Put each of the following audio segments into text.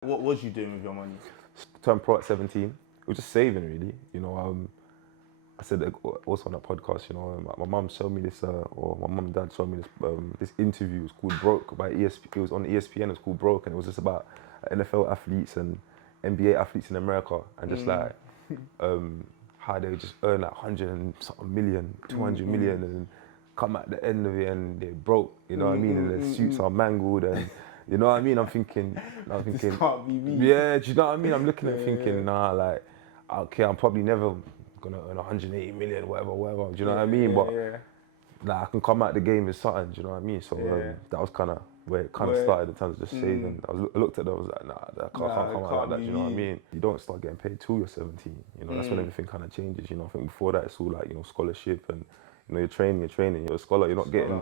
What was you doing with your money? Turned pro at 17. It was just saving, really. You know, I said also on that podcast, you know, my mum showed me this, or my mum and dad showed me this interview. It was called Broke by ESPN. It was on ESPN. It was called Broke, and it was just about NFL athletes and NBA athletes in America, and just like how they just earn like 100 and something million, 200 million, and come at the end of it and they're broke. You know what I mean? And their suits are mangled and. You know what I mean? I'm thinking, This can't be me. yeah, do you know what I mean? I'm looking at it thinking, nah, like, okay, I'm probably never gonna earn 180 million, whatever, do you know what I mean? But like, I can come out the game with something, do you know what I mean? So that was kind of where it kind of started in terms of just saving. I looked at it, I was like, nah, I can't come out like that, do you know what I mean? You don't start getting paid till you're 17, you know, that's when everything kind of changes, you know. I think before that, it's all like, you know, scholarship and, you know, you're training, you're a scholar, you're not getting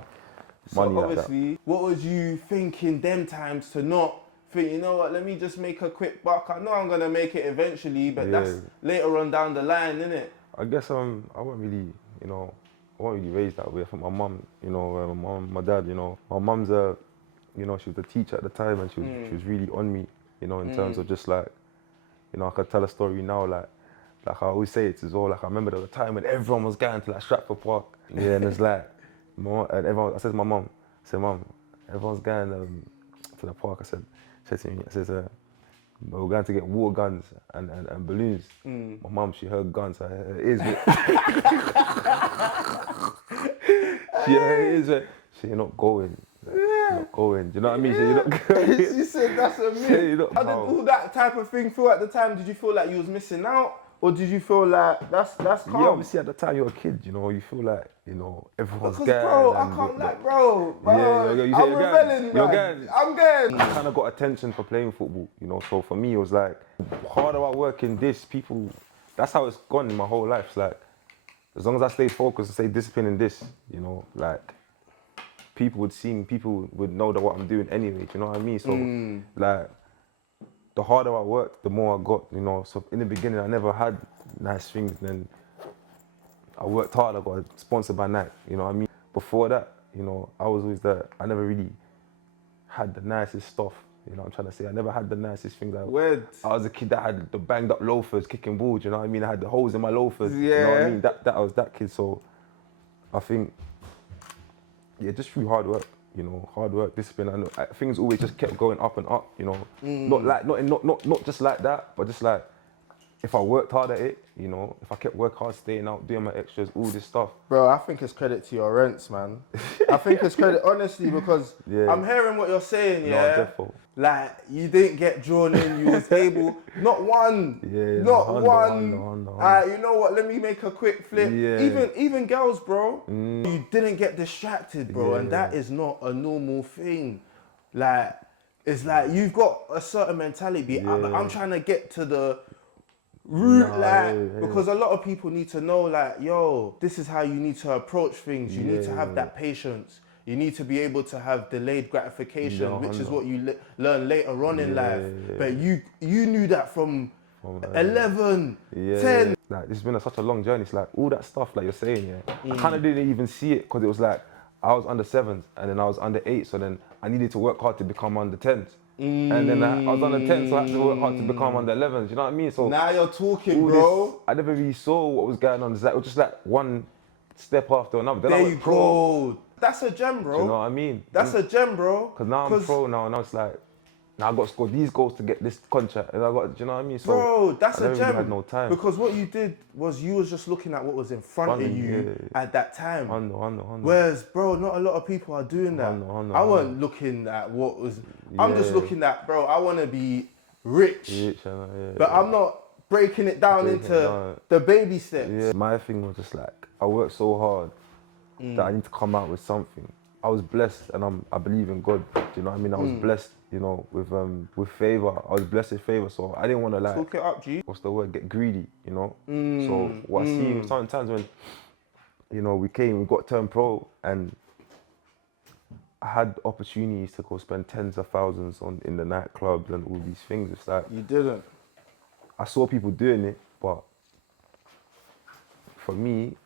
money so like that. obviously, what was you thinking them times to not think, you know what, let me just make a quick buck. I know I'm going to make it eventually, but that's later on down the line, innit? I guess I wasn't really, you know, I wasn't really raised that way. I think my mum, you know, my dad, you know, my mum's you know, she was a teacher at the time and she was really on me, you know, in terms of just like, you know, I could tell a story now, like I always say it as well, like I remember there was a time when everyone was going to like Stratford Park, yeah, and it's like, and everyone, I said to my mum, I said, Mum, everyone's going to the park. She said to me, we're going to get water guns and balloons. My mum, she heard guns, her ears were... she heard her ears were... She said, you're not going. You're not going. Do you know what I mean? She said, you're not going. She said that's a myth. How did all that type of thing feel at the time? Did you feel like you was missing out? Or did you feel like that's calm? Yeah, obviously at the time you're a kid, you know, you feel like, you know, everyone's going. Because bro, I can't like, bro, yeah, I'm rebelling, man. I'm going. I kind of got attention for playing football, you know, so for me it was like, harder I work in this, people, that's how it's gone in my whole life. It's like, as long as I stay focused and stay disciplined in this, you know, like, people would know that what I'm doing anyway, do you know what I mean? So, like, the harder I worked, the more I got, you know. So in the beginning, I never had nice things. Then I worked hard, I got sponsored by Nike, you know what I mean? Before that, you know, I was always there. I never really had the nicest stuff, you know what I'm trying to say? I never had the nicest things. I was a kid that had the banged up loafers, kicking balls, you know what I mean? I had the holes in my loafers, you know what I mean? I was that kid, so I think, yeah, just through hard work. You know, hard work, discipline. I know things always just kept going up and up. You know, not just like that, but just like if I worked hard at it. You know, if I kept working hard, staying out, doing my extras, all this stuff. Bro, I think it's credit to your rents, man. I think it's credit, honestly, because I'm hearing what you're saying. Yeah, no, like you didn't get drawn in. You was able, not one, not one. You know what? Let me make a quick flip. Yeah. Even girls, bro. You didn't get distracted, bro, and that is not a normal thing. Like, it's like you've got a certain mentality. I'm trying to get to the root, because a lot of people need to know, like, yo, this is how you need to approach things. You need to have that patience. You need to be able to have delayed gratification, which is what you learn later on in life. But you knew that from 11, 10. Like, it's been such a long journey. It's like all that stuff, like you're saying, I kind of didn't even see it because it was like I was under 7s and then I was under 8, so then I needed to work hard to become under 10s. And then I was on the 10th, so I had to work hard to become on the 11th, you know what I mean? So now you're talking, bro. I never really saw what was going on. It was just like one step after another. Then there you go. That's a gem, bro. Do you know what I mean? That's a gem, bro. Because now I'm pro now, and now it's like, now I got to score these goals to get this contract. And I got, do you know what I mean? So bro, that's a gem. Really had no time. Because what you did was you was just looking at what was in front of you at that time. I know. Whereas, bro, not a lot of people are doing that. I wasn't looking at what was... I'm just looking at, bro, I want to be rich. But I'm not breaking it down into the baby steps. Yeah. My thing was just like, I worked so hard that I need to come out with something. I was blessed, and I believe in God. Do you know what I mean? I was blessed, you know, with favor. I was blessed with favor, so I didn't want to, like, talk it up, G. What's the word? Get greedy, you know. So what I see sometimes when, you know, we got turned pro, and I had opportunities to go spend tens of thousands in the nightclubs and all these things. It's like you didn't. I saw people doing it, but for me,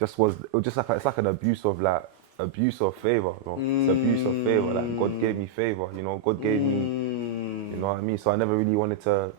it was just like it's like an abuse of favor. You know? It's abuse of favor. Like God gave me favor, you know. God gave me, you You know what I mean? So I never really wanted to.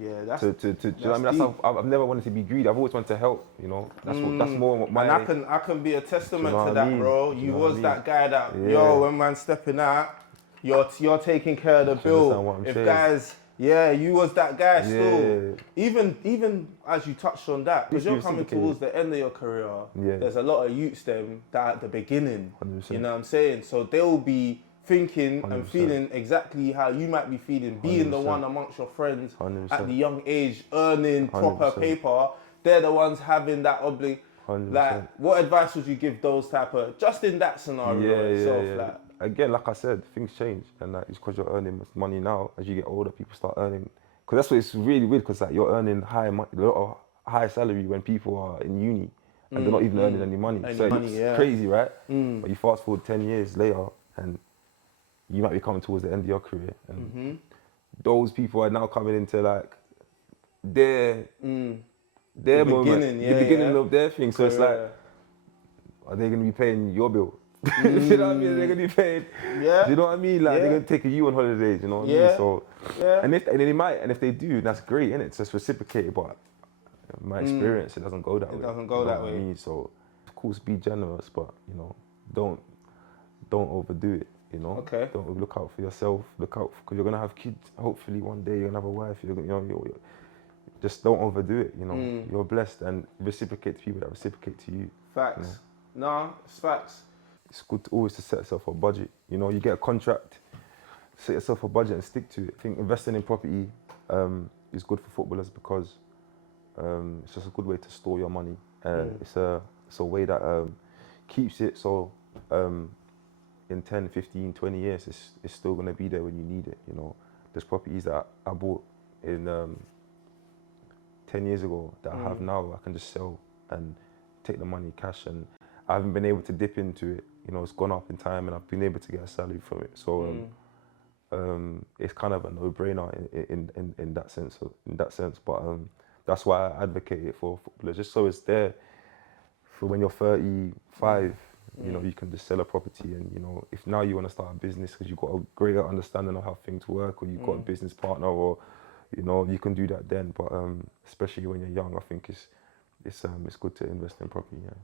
Yeah, that's. Do you know what I mean? That's how, I've never wanted to be greedy. I've always wanted to help. You know, that's more what my. And I can be a testament to what I that, mean? bro. You was that guy that when man's stepping out, you're taking care of the bill. What I'm If saying? guys, you was that guy still. Even as you touched on that, because you're coming towards the end of your career. There's a lot of youths them that at the beginning. 100%. You know what I'm saying? So they will be thinking 100%. and feeling exactly how you might be feeling, being 100%. the one amongst your friends 100%. at the young age, earning proper 100%. paper. They're the ones having that 100%. Like, what advice would you give those type of, just in that scenario itself? Like, again, like I said, things change, and like, it's because you're earning money now. As you get older, people start earning. Because that's what it's really weird. Because like, you're earning a lot of high salary when people are in uni and they're not even earning any money. So it's crazy, right? But you fast forward 10 years later, and you might be coming towards the end of your career, and those people are now coming into like their moment, the beginning of their thing. So it's like, are they going to be paying your bill? You know what I mean? They're going to be paying. Do you know what I mean? Like they're going to take you on holidays. You know what I mean? So and they might, and if they do, that's great, innit? It's just reciprocated. But in my experience, it doesn't go that way. It doesn't go that way. I mean? So of course, be generous, but you know, don't overdo it. You know, don't look out for yourself. Look out, because you're gonna have kids. Hopefully, one day you're gonna have a wife. You're just don't overdo it. You know, you're blessed, and reciprocate to people that reciprocate to you. Facts. You know? No, it's facts. It's good always to set yourself a budget. You know, you get a contract, set yourself a budget and stick to it. I think investing in property is good for footballers because it's just a good way to store your money. It's a way that keeps it so. In 10, 15, 20 years, it's still going to be there when you need it. You know, there's properties that I bought in 10 years ago that I have now. I can just sell and take the money cash, and I haven't been able to dip into it. You know, it's gone up in time, and I've been able to get a salary from it. So it's kind of a no-brainer in that sense. But that's why I advocate it for footballers, just so it's there for when you're 35. You know, you can just sell a property, and you know, if now you want to start a business because you've got a greater understanding of how things work, or you've got a business partner, or you know, you can do that then. But especially when you're young, I think it's good to invest in property. Yeah.